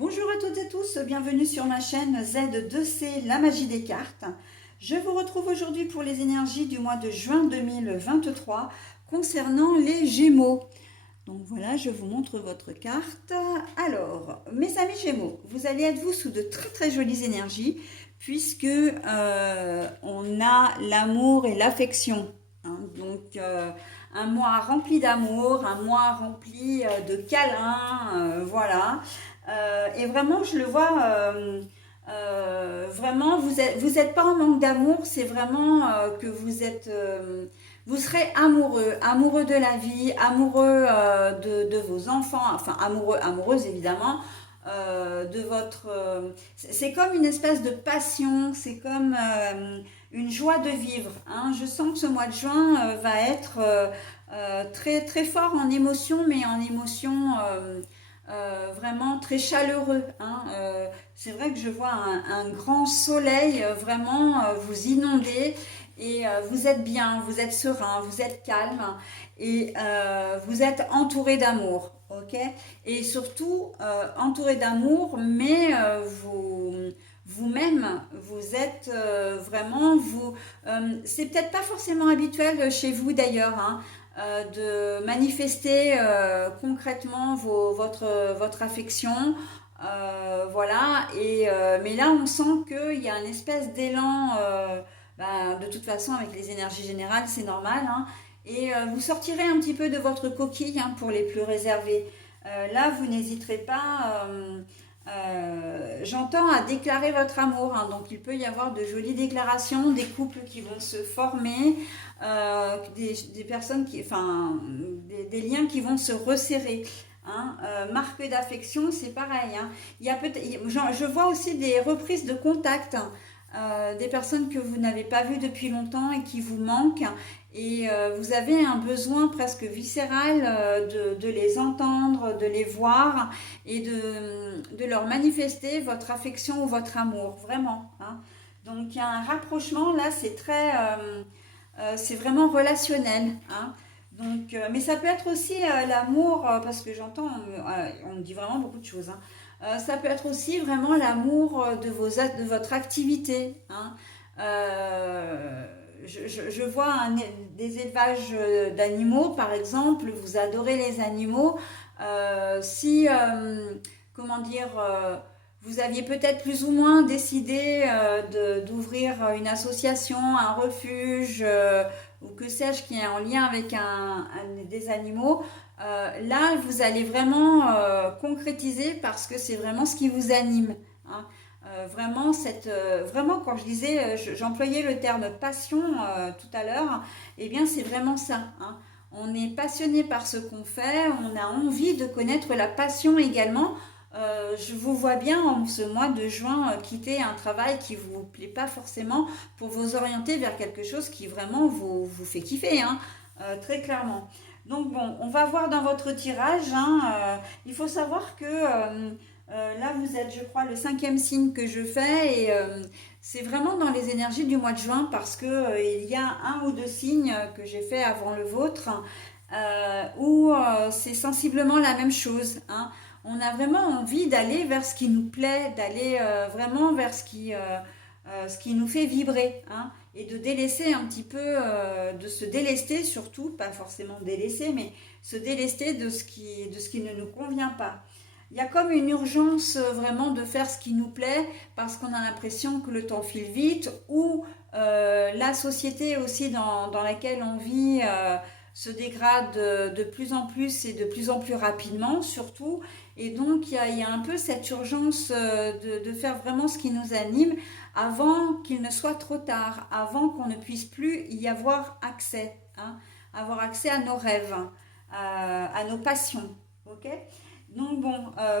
Bonjour à toutes et tous, bienvenue sur ma chaîne Z2C, la magie des cartes. Je vous retrouve aujourd'hui pour les énergies du mois de juin 2023 concernant les Gémeaux. Donc voilà, je vous montre votre carte. Alors, mes amis Gémeaux, vous allez être vous sous de très jolies énergies puisque on a l'amour et l'affection. Un mois rempli d'amour, un mois rempli de câlins, voilà. Et vraiment, je le vois, vraiment, vous êtes pas en manque d'amour, c'est vraiment que vous serez amoureux de la vie, amoureux de vos enfants, enfin amoureuse évidemment, de votre. C'est comme une espèce de passion, c'est comme une joie de vivre. Hein. Je sens que ce mois de juin va être très fort en émotion, mais en émotion vraiment très chaleureux. Hein. C'est vrai que je vois un grand soleil vraiment vous inonder et vous êtes bien, vous êtes serein, vous êtes calme et vous êtes entouré d'amour. Ok, et surtout entouré d'amour, mais vous-même, vous êtes vraiment vous. C'est peut-être pas forcément habituel chez vous d'ailleurs, hein, de manifester concrètement votre affection. Voilà, mais là on sent qu'il y a une espèce d'élan, de toute façon avec les énergies générales c'est normal, hein, et vous sortirez un petit peu de votre coquille, hein, pour les plus réservés. Là vous n'hésiterez pas, j'entends, à déclarer votre amour, hein, donc il peut y avoir de jolies déclarations, des couples qui vont se former, des personnes des liens qui vont se resserrer. Hein. Marque d'affection, c'est pareil. Hein. Il y a je vois aussi des reprises de contact, hein, des personnes que vous n'avez pas vues depuis longtemps et qui vous manquent. Et vous avez un besoin presque viscéral de les entendre, de les voir et de leur manifester votre affection ou votre amour, vraiment. Hein. Donc il y a un rapprochement, là, c'est vraiment relationnel. Hein. Donc, mais ça peut être aussi l'amour, parce que j'entends, on me dit vraiment beaucoup de choses. Hein. Ça peut être aussi vraiment l'amour de votre activité. Hein. Je vois des élevages d'animaux, par exemple, vous adorez les animaux. Si, comment dire, vous aviez peut-être plus ou moins décidé d'ouvrir une association, un refuge, ou que sais-je, qui est en lien avec des animaux, là, vous allez vraiment concrétiser parce que c'est vraiment ce qui vous anime. Hein. Vraiment, quand je disais, j'employais le terme passion tout à l'heure, eh bien, c'est vraiment ça. Hein. On est passionné par ce qu'on fait, on a envie de connaître la passion également. Je vous vois bien en ce mois de juin quitter un travail qui ne vous plaît pas forcément pour vous orienter vers quelque chose qui vraiment vous fait kiffer, hein, très clairement. Donc bon, on va voir dans votre tirage. Hein, il faut savoir que là, vous êtes, je crois, le 5e signe que je fais et c'est vraiment dans les énergies du mois de juin parce que il y a un ou deux signes que j'ai fait avant le vôtre où c'est sensiblement la même chose. Hein. On a vraiment envie d'aller vers ce qui nous plaît, d'aller vraiment vers ce qui nous fait vibrer, hein, et de délaisser un petit peu, de se délester surtout, pas forcément délaisser, mais se délester de ce qui ne nous convient pas. Il y a comme une urgence vraiment de faire ce qui nous plaît parce qu'on a l'impression que le temps file vite ou la société aussi dans laquelle on vit se dégrade de plus en plus et de plus en plus rapidement surtout. Et donc il y a un peu cette urgence de faire vraiment ce qui nous anime avant qu'il ne soit trop tard, avant qu'on ne puisse plus y avoir accès, hein, avoir accès à nos rêves, à nos passions. Ok. Donc bon,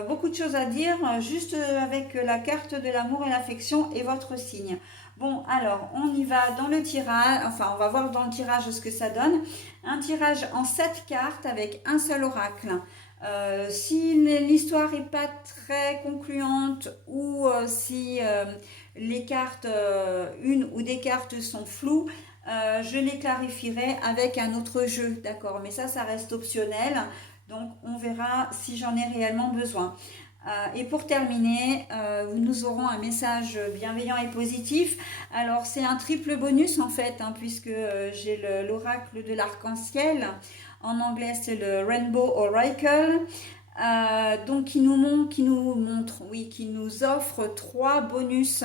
beaucoup de choses à dire, juste avec la carte de l'amour et l'affection et votre signe. Bon, alors, on y va dans le tirage, enfin, on va voir dans le tirage ce que ça donne. Un tirage en 7 cartes avec un seul oracle. Si l'histoire n'est pas très concluante ou si les cartes, une ou des cartes sont floues, je les clarifierai avec un autre jeu, d'accord? Mais ça reste optionnel. Donc, on verra si j'en ai réellement besoin. Et pour terminer, nous aurons un message bienveillant et positif. Alors c'est un triple bonus en fait, hein, puisque j'ai l'oracle de l'arc-en-ciel. En anglais c'est le Rainbow Oracle. Donc qui nous montre, oui, qui nous offre 3 bonus.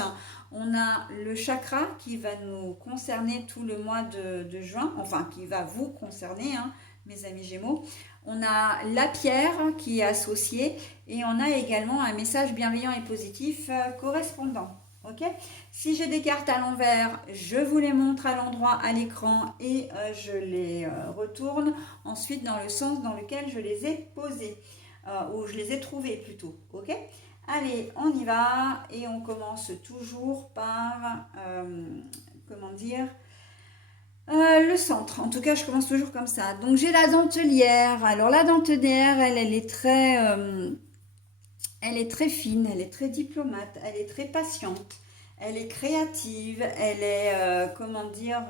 On a le chakra qui va nous concerner tout le mois de juin, enfin qui va vous concerner, hein, mes amis Gémeaux. On a la pierre qui est associée et on a également un message bienveillant et positif correspondant. Ok. Si j'ai des cartes à l'envers, je vous les montre à l'endroit à l'écran et je les retourne ensuite dans le sens dans lequel je les ai posées. Ou je les ai trouvées plutôt, ok. Allez, on y va et on commence toujours par, comment dire, le centre. En tout cas, je commence toujours comme ça. Donc j'ai la dentelière. Alors la dentelière, elle est très fine, elle est très diplomate, elle est très patiente, elle est créative, elle est, comment dire...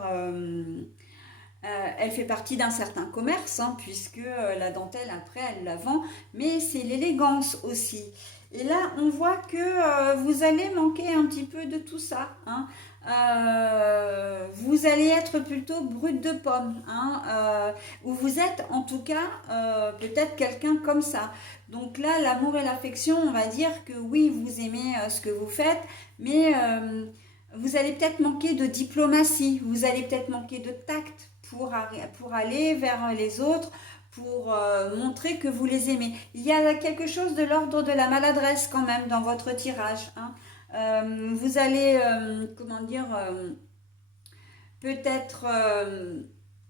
elle fait partie d'un certain commerce, hein, puisque la dentelle, après, elle la vend, mais c'est l'élégance aussi. Et là, on voit que vous allez manquer un petit peu de tout ça, hein. Vous allez être plutôt brut de pomme, hein, ou vous êtes en tout cas peut-être quelqu'un comme ça. Donc là, l'amour et l'affection, on va dire que oui, vous aimez ce que vous faites, mais vous allez peut-être manquer de diplomatie, vous allez peut-être manquer de tact pour aller vers les autres, pour montrer que vous les aimez. Il y a quelque chose de l'ordre de la maladresse quand même dans votre tirage, hein. Vous allez, comment dire, peut-être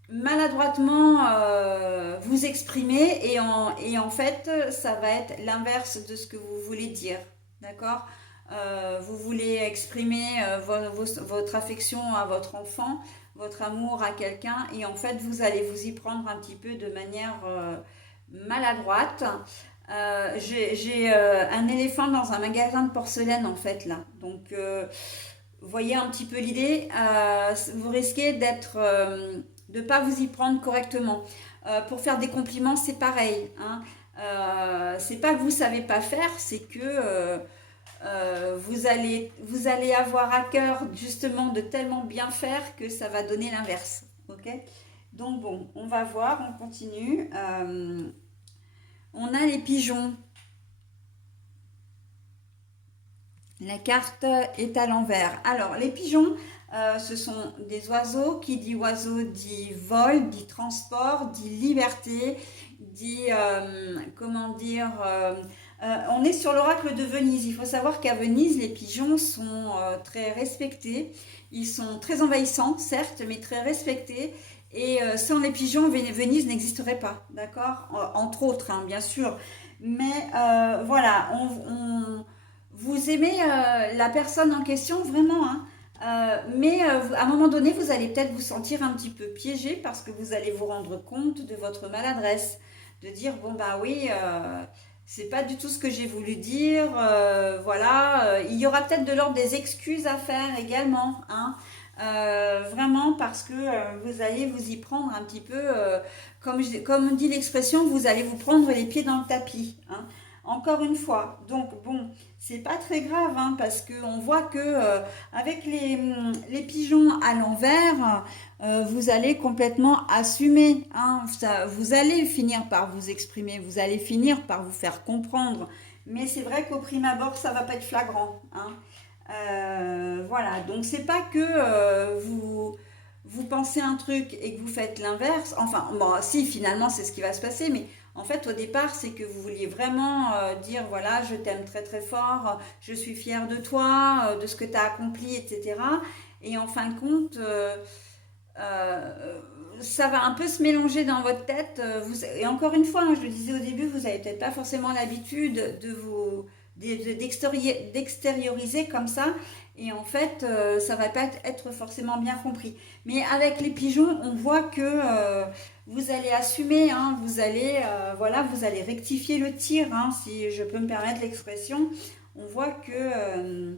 maladroitement vous exprimer et en fait, ça va être l'inverse de ce que vous voulez dire, d'accord. Vous voulez exprimer votre affection à votre enfant, votre amour à quelqu'un et en fait vous allez vous y prendre un petit peu de manière maladroite. J'ai un éléphant dans un magasin de porcelaine en fait là, donc vous voyez un petit peu l'idée. Vous risquez de pas vous y prendre correctement. Pour faire des compliments c'est pareil, hein. C'est pas que vous savez pas faire, c'est que vous allez avoir à cœur justement de tellement bien faire que ça va donner l'inverse. Ok. Donc bon, on va voir, on continue. On a les pigeons. La carte est à l'envers. Alors les pigeons, ce sont des oiseaux. Qui dit oiseau dit vol, dit transport, dit liberté, dit comment dire. On est sur l'oracle de Venise. Il faut savoir qu'à Venise, les pigeons sont très respectés. Ils sont très envahissants, certes, mais très respectés. Et sans les pigeons, Venise n'existerait pas, d'accord. Entre autres, hein, bien sûr. Mais voilà, vous aimez la personne en question, vraiment, hein. Mais à un moment donné, vous allez peut-être vous sentir un petit peu piégé parce que vous allez vous rendre compte de votre maladresse. De dire, bon, bah oui... c'est pas du tout ce que j'ai voulu dire, voilà. Il y aura peut-être de l'ordre des excuses à faire également, hein. Vraiment parce que vous allez vous y prendre un petit peu, comme dit l'expression, vous allez vous prendre les pieds dans le tapis, hein. Encore une fois, donc bon, c'est pas très grave, hein, parce qu'on voit que avec les pigeons à l'envers, vous allez complètement assumer, hein, vous allez finir par vous exprimer, vous allez finir par vous faire comprendre, mais c'est vrai qu'au prime abord, ça va pas être flagrant, hein. Voilà, donc c'est pas que vous pensez un truc et que vous faites l'inverse, enfin, bon, si finalement c'est ce qui va se passer, mais en fait, au départ, c'est que vous vouliez vraiment dire, voilà, je t'aime très très fort, je suis fière de toi, de ce que tu as accompli, etc. Et en fin de compte, ça va un peu se mélanger dans votre tête. Et encore une fois, hein, je le disais au début, vous n'avez peut-être pas forcément l'habitude d'extérioriser comme ça. Et en fait, ça va pas être forcément bien compris. Mais avec les pigeons, on voit que vous allez assumer, hein, voilà, vous allez rectifier le tir, hein, si je peux me permettre l'expression. On voit que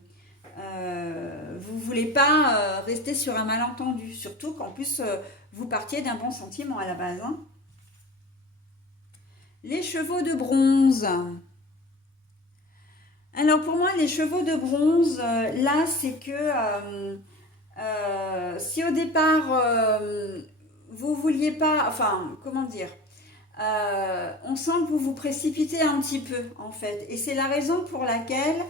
vous ne voulez pas rester sur un malentendu, surtout qu'en plus vous partiez d'un bon sentiment à la base, hein. Les chevaux de bronze. Alors pour moi, les chevaux de bronze, là, c'est que si au départ, vous vouliez pas, enfin, comment dire, on sent que vous vous précipitez un petit peu, en fait. Et c'est la raison pour laquelle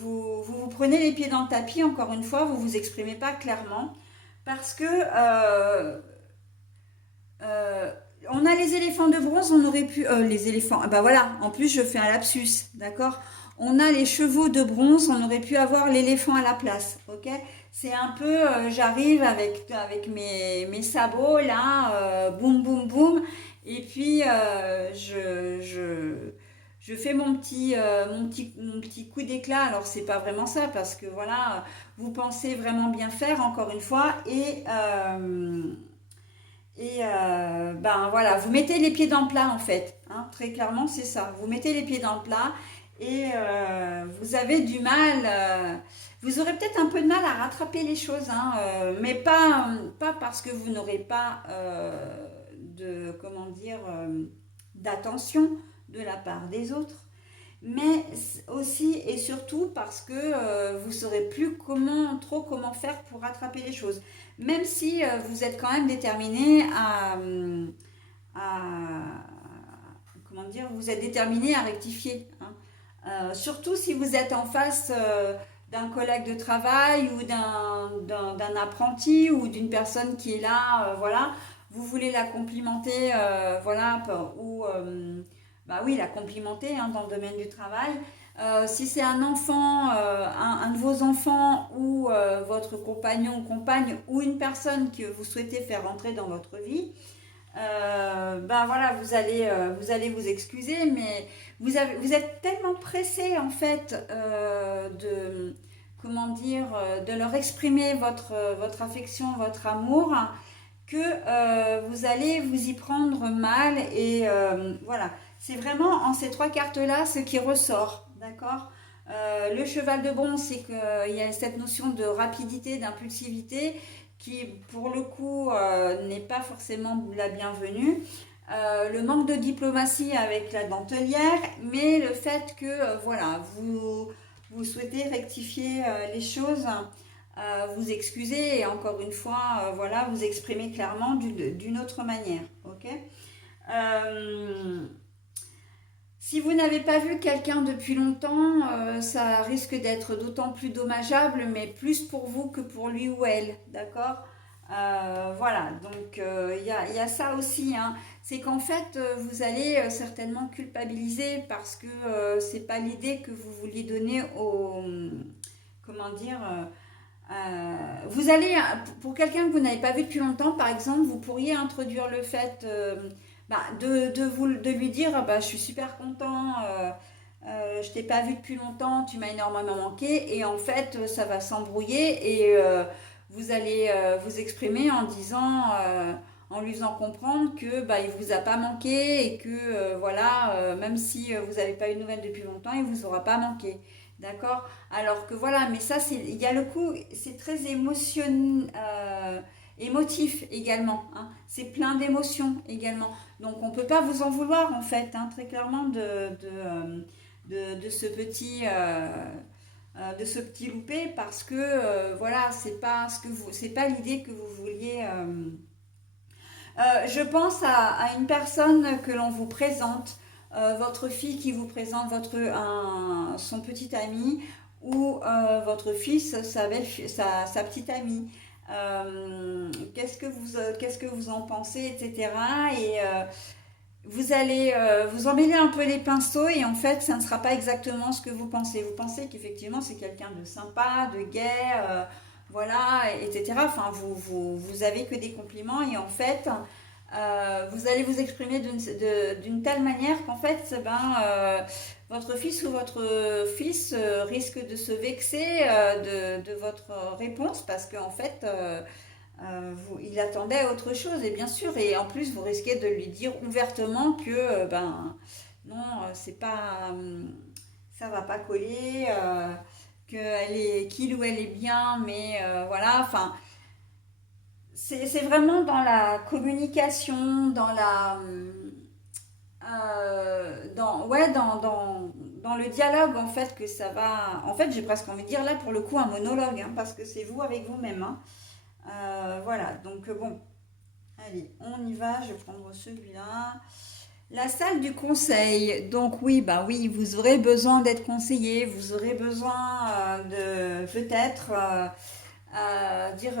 vous prenez les pieds dans le tapis, encore une fois, vous vous exprimez pas clairement. Parce que euh, on a les éléphants de bronze, on aurait pu... les éléphants, ah bah voilà, en plus je fais un lapsus, d'accord. On a les chevaux de bronze, on aurait pu avoir l'éléphant à la place, ok. C'est un peu, j'arrive avec mes sabots, là, boum, boum, boum, et puis je fais mon petit coup d'éclat. Alors c'est pas vraiment ça, parce que voilà, vous pensez vraiment bien faire, encore une fois, ben voilà, vous mettez les pieds dans le plat en fait, hein, très clairement c'est ça. Vous mettez les pieds dans le plat et vous avez du mal, vous aurez peut-être un peu de mal à rattraper les choses, hein, mais pas parce que vous n'aurez pas comment dire, d'attention de la part des autres, mais aussi et surtout parce que vous ne saurez plus comment faire pour rattraper les choses. Même si vous êtes quand même déterminé à- comment dire, vous êtes déterminé à rectifier, hein. Surtout si vous êtes en face d'un collègue de travail ou d'un apprenti ou d'une personne qui est là, voilà, vous voulez la complimenter, voilà, ou bah oui, la complimenter, hein, dans le domaine du travail. Si c'est un enfant, un de vos enfants ou votre compagnon ou compagne ou une personne que vous souhaitez faire rentrer dans votre vie, ben voilà, vous allez vous excuser, mais vous êtes tellement pressé en fait comment dire, de leur exprimer votre affection, votre amour, que vous allez vous y prendre mal et voilà. C'est vraiment en ces trois cartes-là ce qui ressort, d'accord. Le cheval de bronze, c'est qu'il y a cette notion de rapidité, d'impulsivité qui, pour le coup, n'est pas forcément la bienvenue. Le manque de diplomatie avec la dentelière, mais le fait que, voilà, vous souhaitez rectifier les choses, vous excuser et encore une fois, voilà, vous exprimer clairement d'une autre manière, ok. Euh, Si vous n'avez pas vu quelqu'un depuis longtemps, ça risque d'être d'autant plus dommageable, mais plus pour vous que pour lui ou elle, d'accord. Voilà, donc y a ça aussi, hein. C'est qu'en fait, vous allez certainement culpabiliser parce que c'est pas l'idée que vous vouliez donner au... Comment dire, vous allez, pour quelqu'un que vous n'avez pas vu depuis longtemps, par exemple, vous pourriez introduire le fait bah, de lui dire ah bah, je suis super content, je t'ai pas vu depuis longtemps, tu m'as énormément manqué, et en fait, ça va s'embrouiller et vous allez vous exprimer en disant, en lui faisant comprendre que bah, il vous a pas manqué et que voilà, même si vous n'avez pas eu de nouvelles depuis longtemps, il vous aura pas manqué. D'accord. Alors que voilà, mais ça, il y a le coup, c'est très émotif également, hein. C'est plein d'émotions également. Donc on ne peut pas vous en vouloir en fait, hein, très clairement de ce de ce petit loupé parce que voilà, c'est pas l'idée que vous vouliez. Je pense à une personne que l'on vous présente, votre fille qui vous présente son petit ami ou votre fils, sa petite amie. Qu'est-ce que vous en pensez, etc. Et vous allez vous emmêler un peu les pinceaux et en fait, ça ne sera pas exactement ce que vous pensez. Vous pensez qu'effectivement, c'est quelqu'un de sympa, de gai, voilà, etc. Enfin, vous avez que des compliments et en fait, vous allez vous exprimer d'une telle manière qu'en fait, ben, votre fils ou votre fils risque de se vexer de votre réponse parce qu'en fait, il attendait autre chose et bien sûr, et en plus, vous risquez de lui dire ouvertement que ben non, c'est pas, ça va pas coller, qu'il ou elle est bien, mais voilà, enfin c'est vraiment dans la communication, dans la, ouais, dans le dialogue en fait que ça va. En fait, j'ai presque envie de dire là pour le coup un monologue, hein, parce que c'est vous avec vous-même, hein. Voilà, donc bon, allez, on y va. Je vais prendre celui-là. La salle du conseil. Donc oui, bah oui, vous aurez besoin d'être conseillé, vous aurez besoin de peut-être dire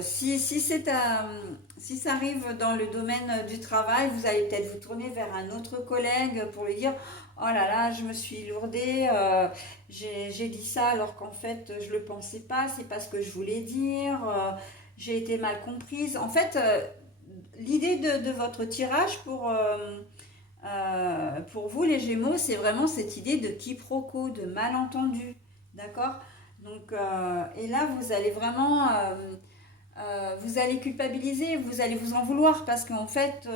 si si ça arrive dans le domaine du travail, vous allez peut-être vous tourner vers un autre collègue pour lui dire oh là là, je me suis lourdée, j'ai dit ça alors qu'en fait je le pensais pas, c'est pas ce que je voulais dire, j'ai été mal comprise. En fait, l'idée de votre tirage pour vous, les Gémeaux, c'est vraiment cette idée de quiproquo, de malentendu. D'accord? Donc, et là, vous allez vraiment, vous allez culpabiliser, vous allez vous en vouloir parce qu'en fait,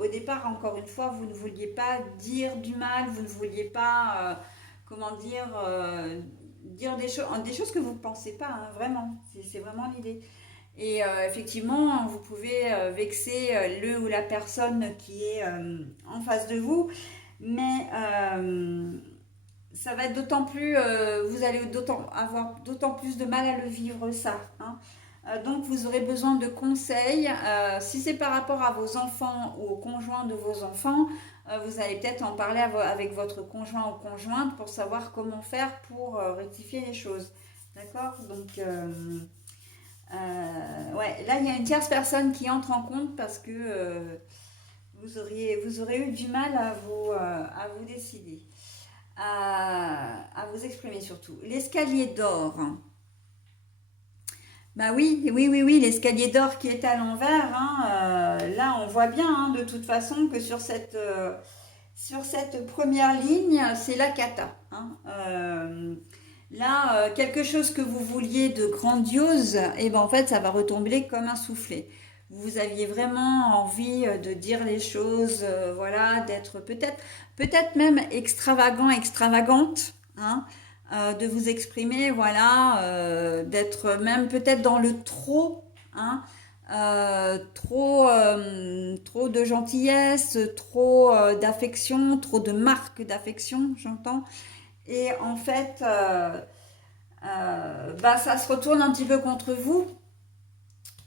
au départ, encore une fois, vous ne vouliez pas dire du mal, vous ne vouliez pas, comment dire, dire des choses que vous ne pensez pas, hein, vraiment. C'est vraiment l'idée. Et effectivement, vous pouvez vexer le ou la personne qui est en face de vous, mais ça va être d'autant plus, vous allez avoir d'autant plus de mal à le vivre ça, hein. Donc vous aurez besoin de conseils. Si c'est par rapport à vos enfants ou au conjoint de vos enfants, vous allez peut-être en parler avec votre conjoint ou conjointe pour savoir comment faire pour rectifier les choses. D'accord? Donc ouais, là il y a une tierce personne qui entre en compte parce que vous aurez eu du mal à vous décider, à vous exprimer surtout. L'escalier d'or. Bah oui, oui, oui, oui, l'escalier d'or qui est à l'envers, hein, là on voit bien hein, de toute façon que sur cette première ligne, c'est la cata, hein. Là, quelque chose que vous vouliez de grandiose, et ben en fait, ça va retomber comme un soufflet. Vous aviez vraiment envie de dire les choses, voilà, d'être peut-être même extravagant, extravagante, hein, de vous exprimer, voilà, d'être même peut-être dans le trop, hein, trop de gentillesse, trop d'affection, trop de marques d'affection, j'entends. Et en fait, bah, ça se retourne un petit peu contre vous.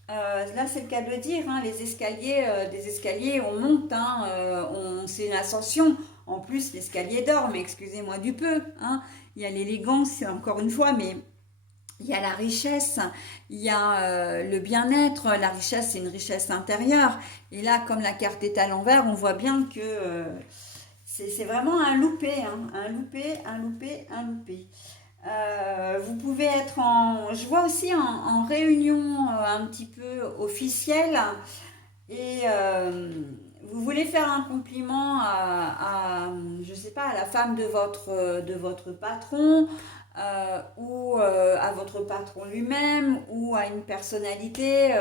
Là, c'est le cas de le dire, hein, les escaliers, des escaliers, on monte, hein, c'est une ascension. En plus, l'escalier d'or, mais excusez-moi du peu, hein, il y a l'élégance, encore une fois, mais il y a la richesse, il y a le bien-être. La richesse, c'est une richesse intérieure. Et là, comme la carte est à l'envers, on voit bien que c'est vraiment un loupé, hein, un loupé, un loupé, un loupé. Vous pouvez être je vois aussi en réunion un petit peu officielle et vous voulez faire un compliment je sais pas, à la femme de votre patron ou à votre patron lui-même ou à une personnalité,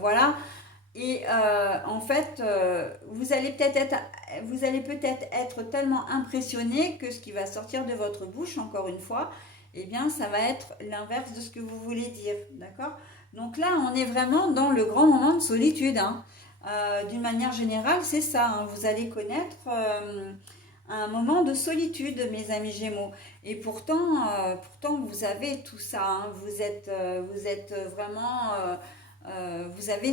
voilà. Et en fait, vous allez peut-être être tellement impressionné que ce qui va sortir de votre bouche, encore une fois, eh bien, ça va être l'inverse de ce que vous voulez dire, d'accord? Donc là, on est vraiment dans le grand moment de solitude, hein. D'une manière générale, c'est ça, hein. Vous allez connaître un moment de solitude, mes amis Gémeaux. Et pourtant, vous avez tout ça, hein. Vous êtes vraiment vous avez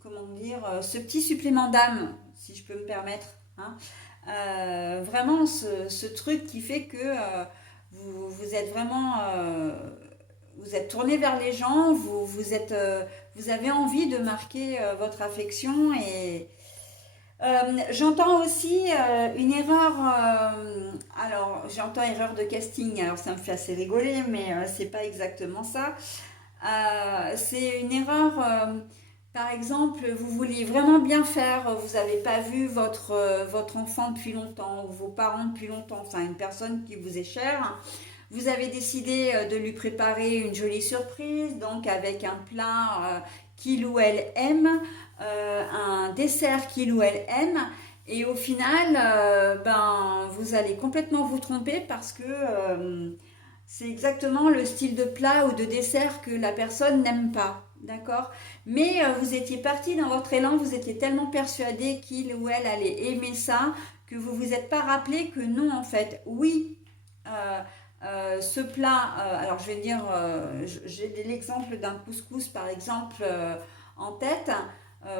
comment dire, ce petit supplément d'âme, si je peux me permettre, hein. Vraiment ce truc qui fait que vous êtes vraiment, vous êtes tourné vers les gens, vous avez envie de marquer votre affection et j'entends aussi une erreur, alors j'entends erreur de casting, alors ça me fait assez rigoler, mais c'est pas exactement ça. C'est une erreur, par exemple, vous vouliez vraiment bien faire, vous n'avez pas vu votre enfant depuis longtemps ou vos parents depuis longtemps, enfin une personne qui vous est chère. Vous avez décidé de lui préparer une jolie surprise, donc avec un plat qu'il ou elle aime, un dessert qu'il ou elle aime. Et au final, ben, vous allez complètement vous tromper parce que c'est exactement le style de plat ou de dessert que la personne n'aime pas, d'accord? Mais vous étiez parti dans votre élan, vous étiez tellement persuadé qu'il ou elle allait aimer ça que vous vous êtes pas rappelé que non, en fait, oui, ce plat, alors je vais dire, j'ai l'exemple d'un couscous par exemple en tête.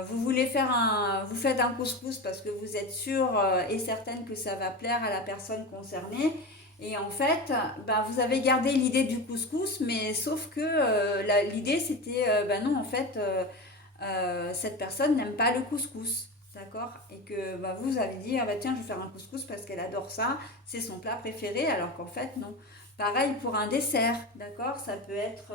Vous faites un couscous parce que vous êtes sûr et certaine que ça va plaire à la personne concernée. Et en fait, ben, vous avez gardé l'idée du couscous, mais sauf que l'idée c'était, ben non, en fait, cette personne n'aime pas le couscous. D'accord. Et que bah, vous avez dit, ah bah tiens, je vais faire un couscous parce qu'elle adore ça, c'est son plat préféré, alors qu'en fait, non. Pareil pour un dessert, d'accord. Ça peut être,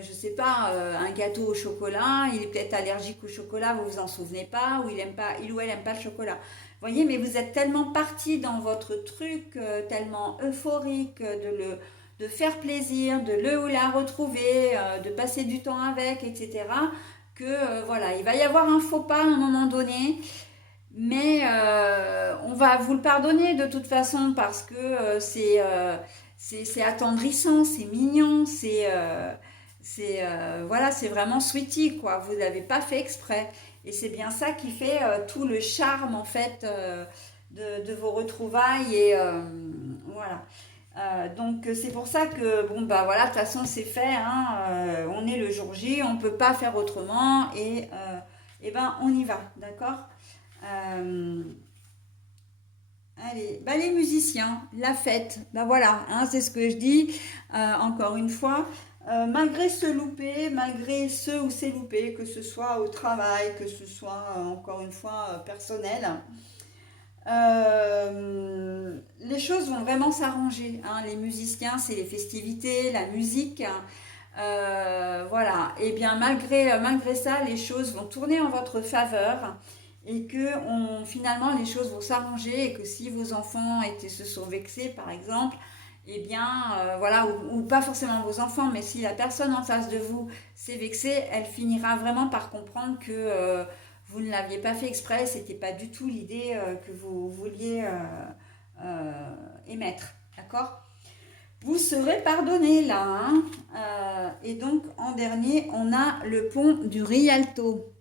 je sais pas, un gâteau au chocolat, il est peut-être allergique au chocolat, vous vous en souvenez pas, ou il ou elle aime pas le chocolat. Vous voyez, mais vous êtes tellement parti dans votre truc, tellement euphorique de faire plaisir, de le ou la retrouver, de passer du temps avec, etc., que voilà, il va y avoir un faux pas à un moment donné, mais on va vous le pardonner de toute façon parce que c'est attendrissant, c'est mignon, voilà, c'est vraiment sweetie quoi. Vous l'avez pas fait exprès et c'est bien ça qui fait tout le charme en fait de vos retrouvailles et voilà. Donc c'est pour ça que bon bah voilà, de toute façon c'est fait, hein, on est le jour J, on peut pas faire autrement et ben on y va, d'accord. Euh, Allez, bah les musiciens, la fête, bah voilà, hein, c'est ce que je dis encore une fois. Malgré ce loupé, malgré ce ou ces loupés, que ce soit au travail, que ce soit encore une fois personnel, les choses vont vraiment s'arranger, hein. Les musiciens, c'est les festivités, la musique, hein. Voilà. Et bien malgré ça, les choses vont tourner en votre faveur et que finalement les choses vont s'arranger et que si vos enfants se sont vexés par exemple, eh bien voilà, ou pas forcément vos enfants, mais si la personne en face de vous s'est vexée, elle finira vraiment par comprendre que vous ne l'aviez pas fait exprès, c'était pas du tout l'idée que vous vouliez émettre, d'accord? Vous serez pardonné là, hein. Et donc en dernier, on a le pont du Rialto.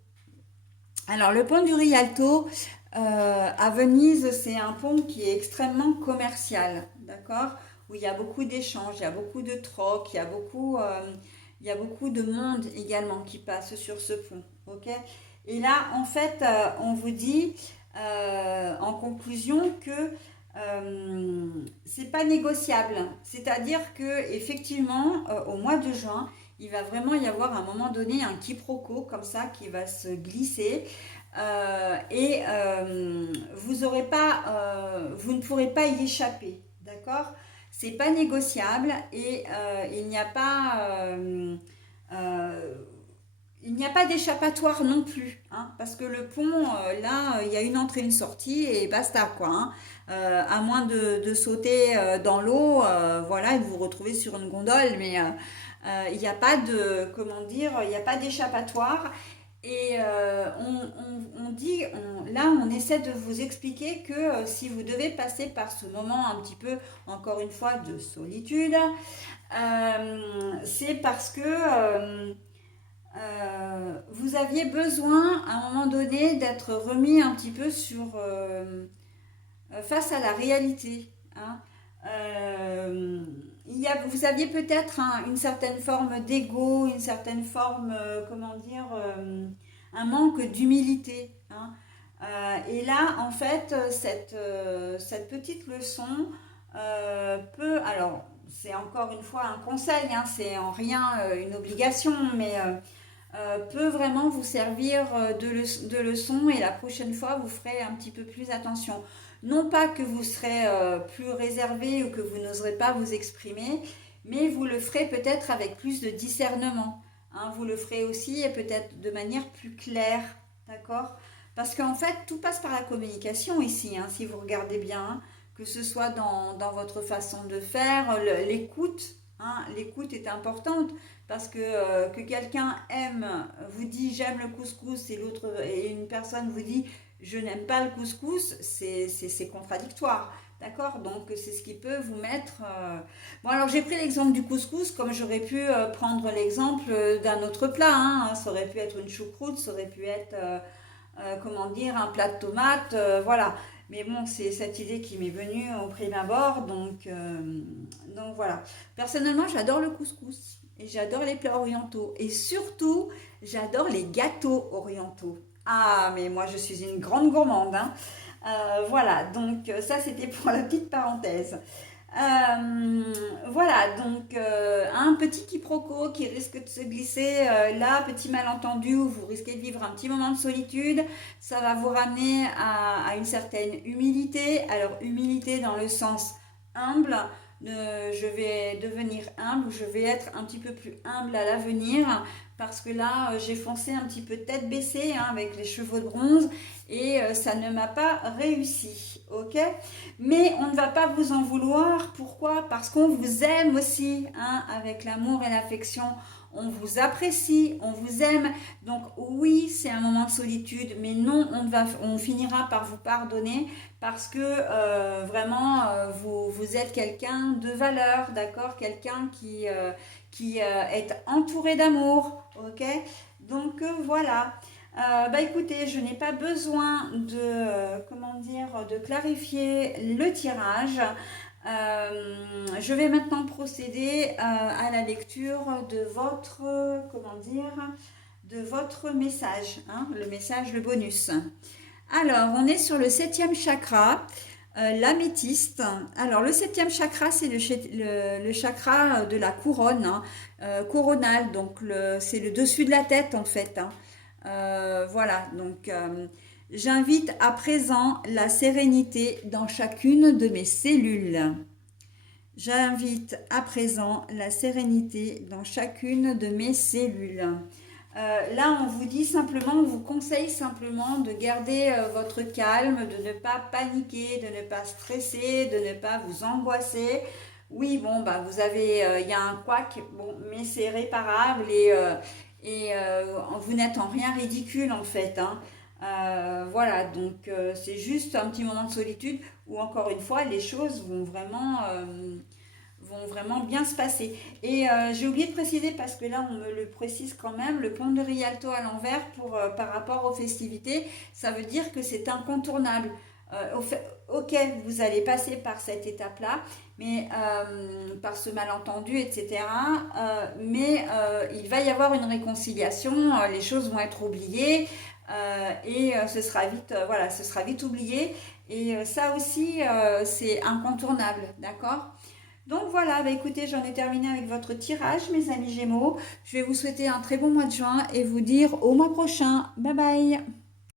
Alors le pont du Rialto à Venise, c'est un pont qui est extrêmement commercial, d'accord? Où il y a beaucoup d'échanges, il y a beaucoup de trocs, il y a beaucoup de monde également qui passe sur ce pont, ok? Et là, en fait, on vous dit en conclusion que c'est pas négociable. C'est-à-dire que effectivement, au mois de juin, il va vraiment y avoir à un moment donné un quiproquo comme ça qui va se glisser et vous ne pourrez pas y échapper, d'accord? C'est pas négociable et euh, il n'y a pas d'échappatoire non plus, hein, parce que le pont, là, il y a une entrée, une sortie et basta, quoi, hein. À moins de sauter dans l'eau, voilà, et de vous retrouver sur une gondole, mais il n'y a pas de, comment dire, il n'y a pas d'échappatoire. Et là, on essaie de vous expliquer que si vous devez passer par ce moment un petit peu, encore une fois, de solitude, c'est parce que vous aviez besoin à un moment donné d'être remis un petit peu face à la réalité, hein. Vous aviez peut-être une certaine forme d'ego, une certaine forme, comment dire, un manque d'humilité, hein. Et là, en fait, cette petite leçon alors, c'est encore une fois un conseil, hein, c'est en rien une obligation, mais peut vraiment vous servir de leçon et la prochaine fois vous ferez un petit peu plus attention. Non pas que vous serez plus réservé ou que vous n'oserez pas vous exprimer, mais vous le ferez peut-être avec plus de discernement, hein. Vous le ferez aussi et peut-être de manière plus claire, d'accord? Parce qu'en fait tout passe par la communication ici, hein, si vous regardez bien, hein, que ce soit dans votre façon de faire, l'écoute, hein, l'écoute est importante. Parce que quelqu'un vous dit j'aime le couscous et une personne vous dit je n'aime pas le couscous, c'est contradictoire. D'accord. Donc c'est ce qui peut vous mettre. Bon, alors j'ai pris l'exemple du couscous comme j'aurais pu prendre l'exemple d'un autre plat, hein. Ça aurait pu être une choucroute, ça aurait pu être comment dire, un plat de tomates, voilà. Mais bon, c'est cette idée qui m'est venue au prime abord, donc voilà. Personnellement, j'adore le couscous et j'adore les plats orientaux et surtout, j'adore les gâteaux orientaux. Ah, mais moi, je suis une grande gourmande, hein. Voilà, donc ça, c'était pour la petite parenthèse. Voilà, donc un petit quiproquo qui risque de se glisser là, petit malentendu où vous risquez de vivre un petit moment de solitude, ça va vous ramener à une certaine humilité. Alors humilité dans le sens humble, je vais devenir humble, je vais être un petit peu plus humble à l'avenir parce que là j'ai foncé un petit peu tête baissée hein, avec les cheveux de bronze et ça ne m'a pas réussi, ok? Mais on ne va pas vous en vouloir. Pourquoi? Parce qu'on vous aime aussi, hein, avec l'amour et l'affection. On vous apprécie, on vous aime. Donc oui, c'est un moment de solitude, mais non, on finira par vous pardonner parce que vraiment, vous êtes quelqu'un de valeur, d'accord? Quelqu'un qui est entouré d'amour, ok? Donc voilà. Bah écoutez, je n'ai pas besoin de, comment dire, de clarifier le tirage. Je vais maintenant procéder à la lecture de votre, comment dire, de votre message, hein, le message, le bonus. Alors, on est sur le septième chakra, l'améthyste. Alors, le septième chakra, c'est le chakra de la couronne, hein, coronale. Donc, c'est le dessus de la tête, en fait, hein. Voilà, donc j'invite à présent la sérénité dans chacune de mes cellules. J'invite à présent la sérénité dans chacune de mes cellules. Là, on vous dit simplement, on vous conseille simplement de garder votre calme, de ne pas paniquer, de ne pas stresser, de ne pas vous angoisser. Oui, bon, bah, vous avez, il y a un couac, bon, mais c'est réparable et vous n'êtes en rien ridicule en fait, hein. Voilà, donc c'est juste un petit moment de solitude où encore une fois les choses vont vraiment bien se passer. Et j'ai oublié de préciser, parce que là on me le précise quand même, le pont de Rialto à l'envers par rapport aux festivités, ça veut dire que c'est incontournable. Ok, vous allez passer par cette étape-là, mais par ce malentendu, etc. Mais il va y avoir une réconciliation, les choses vont être oubliées et ce sera vite, voilà, ce sera vite oublié. Et ça aussi, c'est incontournable, d'accord? Donc voilà, bah écoutez, j'en ai terminé avec votre tirage, mes amis Gémeaux. Je vais vous souhaiter un très bon mois de juin et vous dire au mois prochain. Bye bye!